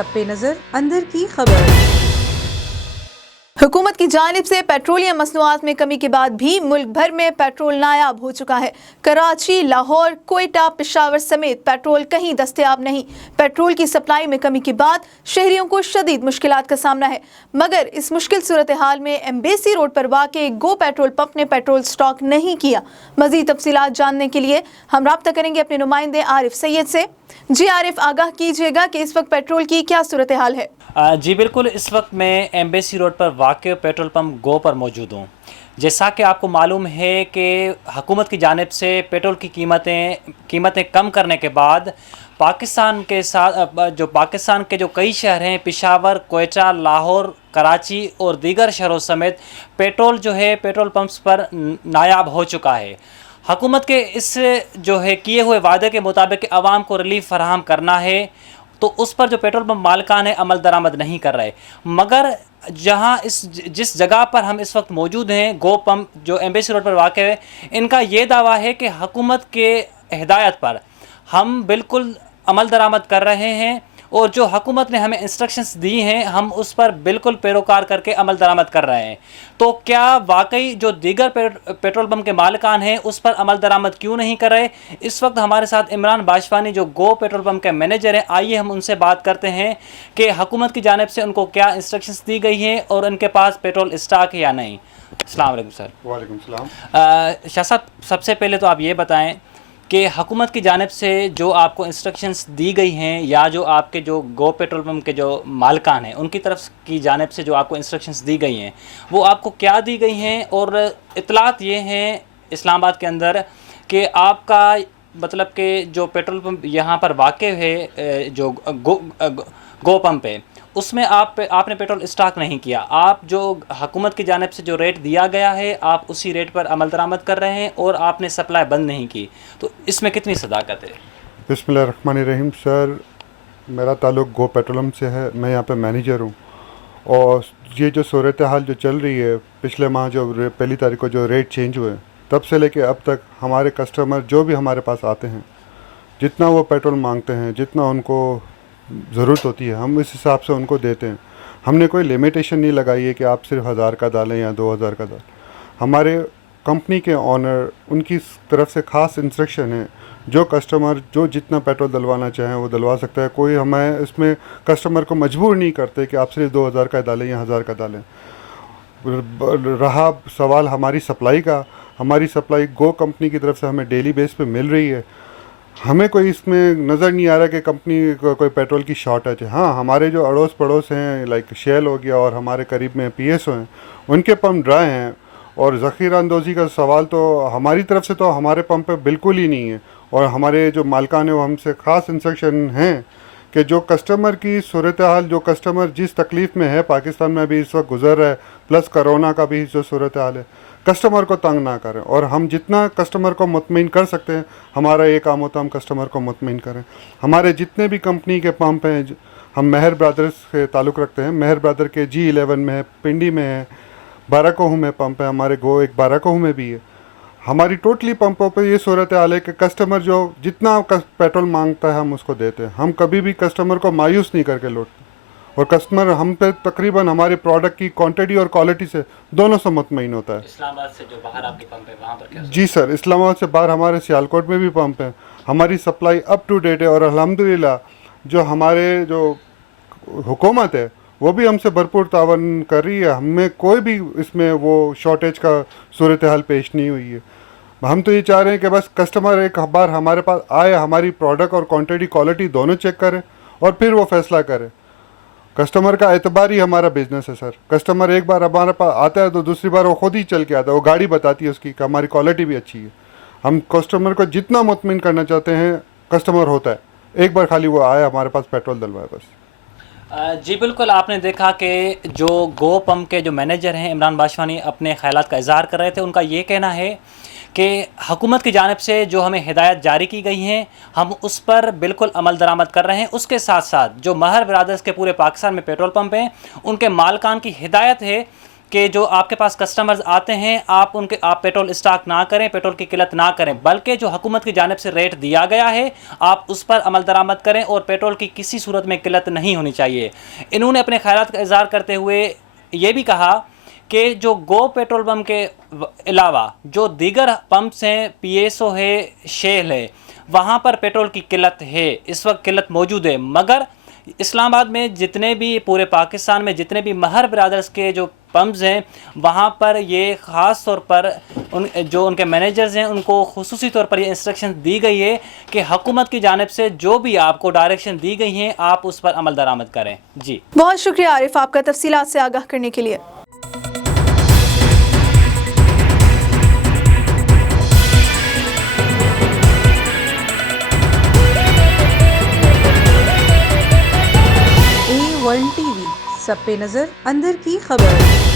सब पे नजर अंदर की खबर। हुकूमत की जानिब से पेट्रोलियम मसनूआत में कमी के बाद भी मुल्क भर में पेट्रोल नायाब हो चुका है। कराची, लाहौर, कोयटा, पेशावर समेत पेट्रोल कहीं दस्तयाब नहीं। पेट्रोल की सप्लाई में कमी के बाद शहरियों को शदीद मुश्किलात का सामना है। मगर इस मुश्किल सूरत हाल में एम्बेसी रोड पर वाक़े गो पेट्रोल पंप ने पेट्रोल स्टॉक नहीं किया। मज़ीद तफसीलात जानने के लिए हम राब्ता करेंगे अपने नुमाइंदे आरिफ सैयद से। जी आरिफ, आगाह कीजिएगा कि इस वक्त पेट्रोल की क्या सूरत हाल है। जी बिल्कुल, इस वक्त मैं एम्बेसी रोड पर वाक़ पेट्रोल पंप गो पर मौजूद हूँ। जैसा कि आपको मालूम है कि हुकूमत की जानिब से पेट्रोल की कीमतें कम करने के बाद पाकिस्तान के जो कई शहर हैं, पेशावर, कोयटा, लाहौर, कराची और दीगर शहरों समेत पेट्रोल जो है पेट्रोल पंप्स पर नायाब हो चुका है। हुकूमत के इस जो है किए हुए वादे के मुताबिक आवाम को रिलीफ फराहम करना है, तो उस पर जो पेट्रोल पंप मालिकान है अमल दरामद नहीं कर रहे। मगर जिस जगह पर हम इस वक्त मौजूद हैं, गो पंप जो एम्बेसी रोड पर वाक़ है, इनका ये दावा है कि हुकूमत के हिदायत पर हम बिल्कुल अमल दरामद कर रहे हैं और जो हुकूमत ने हमें इंस्ट्रक्शंस दी हैं हम उस पर बिल्कुल पैरोकार करके अमल दरामद कर रहे हैं। तो क्या वाकई जो दीगर पेट्रोल पंप के मालिकान हैं उस पर अमल दरामद क्यों नहीं कर रहे? इस वक्त हमारे साथ इमरान बाशवानी जो गो पेट्रोल पंप के मैनेजर हैं, आइए हम उनसे बात करते हैं कि हुकूमत की जानिब से उनको क्या इंस्ट्रक्शंस दी गई हैं और उनके पास पेट्रोल स्टॉक है या नहीं। अस्सलाम वालेकुम सर। वालेकुम सलाम। शाह साहब, सबसे पहले तो आप ये बताएं कि हुकूमत की जानिब से जो आपको इंस्ट्रक्शंस दी गई हैं या जो आपके जो गो पेट्रोल पंप के जो मालिकान हैं उनकी तरफ की जानिब से जो आपको इंस्ट्रक्शंस दी गई हैं वो आपको क्या दी गई हैं? और इतलात ये हैं इस्लामाबाद के अंदर कि आपका मतलब कि जो पेट्रोल पंप यहाँ पर वाक़ है, जो गो पंप है, उसमें आपने पेट्रोल स्टॉक नहीं किया। आप जो हुकूमत की जानिब से जो रेट दिया गया है आप उसी रेट पर अमल दरामद कर रहे हैं और आपने सप्लाई बंद नहीं की, तो इसमें कितनी सदाकत है? बिस्मिल्लाहिर्रहमानिर्रहीम। सर, मेरा ताल्लुक़ गो पेट्रोलियम से है, मैं यहाँ पे मैनेजर हूँ। और ये जो सूरत हाल जो चल रही है, पिछले माह जो पहली तारीख को जो रेट चेंज हुए तब से लेके अब तक हमारे कस्टमर जो भी हमारे पास आते हैं, जितना वो पेट्रोल मांगते हैं, जितना उनको ज़रूरत होती है, हम इस हिसाब से उनको देते हैं। हमने कोई लिमिटेशन नहीं लगाई है कि आप सिर्फ 1000 का डालें या 2000 का डालें। हमारे कंपनी के ऑनर, उनकी तरफ से ख़ास इंस्ट्रक्शन है, जो कस्टमर जो जितना पेट्रोल डलवाना चाहें वो डलवा सकता है। कोई हमें इसमें कस्टमर को मजबूर नहीं करते कि आप सिर्फ 2000 का डालें या 1000 का डालें। रहा सवाल हमारी सप्लाई का, हमारी सप्लाई गो कंपनी की तरफ से हमें डेली बेस पे मिल रही है। हमें कोई इसमें नज़र नहीं आ रहा कि कंपनी को कोई पेट्रोल की शॉर्टेज है। हाँ, हमारे जो अड़ोस पड़ोस हैं, लाइक शेल हो गया और हमारे करीब में PSO हैं, उनके पंप ड्राई हैं। और ज़ख़ीरा अंदोज़ी का सवाल तो हमारी तरफ से तो हमारे पंप पे बिल्कुल ही नहीं है। और हमारे जो मालिकान है वो हमसे ख़ास इंस्ट्रक्शन हैं कि जो कस्टमर की सूरत हाल, जो कस्टमर जिस तकलीफ़ में है, पाकिस्तान में भी इस वक्त गुजर रहा है, प्लस कोरोना का भी जो सूरत हाल है, कस्टमर को तंग ना करें। और हम जितना कस्टमर को मुतमईन कर सकते हैं, हमारा ये काम होता है हम कस्टमर को मुतमईन करें। हमारे जितने भी कंपनी के पंप हैं, हम मेहर ब्रदर्स से ताल्लुक़ रखते हैं। मेहर ब्रदर के G11 में है, पिंडी में है, बाराकोहू में पंप है, हमारे गो एक बाराकोहू में भी है। हमारी टोटली पंपों पे ये सूरत हाल है कि कस्टमर जो जितना पेट्रोल मांगता है हम उसको देते हैं। हम कभी भी कस्टमर को मायूस नहीं करके लौटते। और कस्टमर हम पे तकरीबन हमारे प्रोडक्ट की क्वांटिटी और क्वालिटी से दोनों से मुतमईन होता है। इस्लामाबाद से जो बाहर आपके पंप है वहाँ पर क्या? जी सर, इस्लामाबाद से बाहर हमारे सियालकोट में भी पंप है। हमारी सप्लाई अप टू डेट है और अल्हम्दुलिल्लाह जो हमारे जो हुकूमत है वो भी हमसे भरपूर तावन कर रही है। हमें कोई भी इसमें वो शॉर्टेज का सूरत हाल पेश नहीं हुई है। हम तो ये चाह रहे हैं कि बस कस्टमर एक बार हमारे पास आए, हमारी प्रोडक्ट और क्वांटिटी क्वालिटी दोनों चेक करे और फिर वो फैसला करे। कस्टमर का एतबार ही हमारा बिजनेस है सर। कस्टमर एक बार हमारे पास आता है तो दूसरी बार वो खुद ही चल के आता है। वो गाड़ी बताती है उसकी कि हमारी क्वालिटी भी अच्छी है। हम कस्टमर को जितना मुतमिन करना चाहते हैं, कस्टमर होता है, एक बार खाली वो आए हमारे पास पेट्रोल डलवाए बस। जी बिल्कुल, आपने देखा कि जो गो पंप के जो मैनेजर हैं इमरान बाशवानी अपने ख्यालात का इज़हार कर रहे थे। उनका ये कहना है कि हुकूमत की जानिब से जो हमें हिदायत जारी की गई हैं हम उस पर बिल्कुल अमल दरामद कर रहे हैं। उसके साथ साथ जो महर ब्रदर्स के पूरे पाकिस्तान में पेट्रोल पंप हैं उनके मालिकान की हिदायत है कि जो आपके पास कस्टमर्स आते हैं आप पेट्रोल स्टॉक ना करें, पेट्रोल की किल्लत ना करें, बल्कि जो हुकूमत की जानिब से रेट दिया गया है आप उस पर अमल दरामद करें और पेट्रोल की किसी सूरत में किल्लत नहीं होनी चाहिए। इन्होंने अपने ख्यालात का इज़हार करते हुए ये भी कहा कि जो गो पेट्रोल पंप के अलावा जो दीगर पंप्स हैं, PSO है, शेल है, वहाँ पर पेट्रोल की किल्लत है, इस वक्त किल्लत मौजूद है। मगर इस्लामाबाद में जितने भी, पूरे पाकिस्तान में जितने भी महर ब्रदर्स के जो पंप्स हैं, वहाँ पर ये ख़ास तौर पर जो उनके मैनेजर्स हैं उनको खुसूसी तौर पर ये इंस्ट्रक्शन दी गई है कि हुकूमत की जानिब से जो भी आपको डायरेक्शन दी गई हैं आप उस पर अमल दरामद करें। जी बहुत शुक्रिया आरिफ आपका तफसीलात से आगाह करने के लिए। A1 TV, सब पे नजर, अंदर की खबर।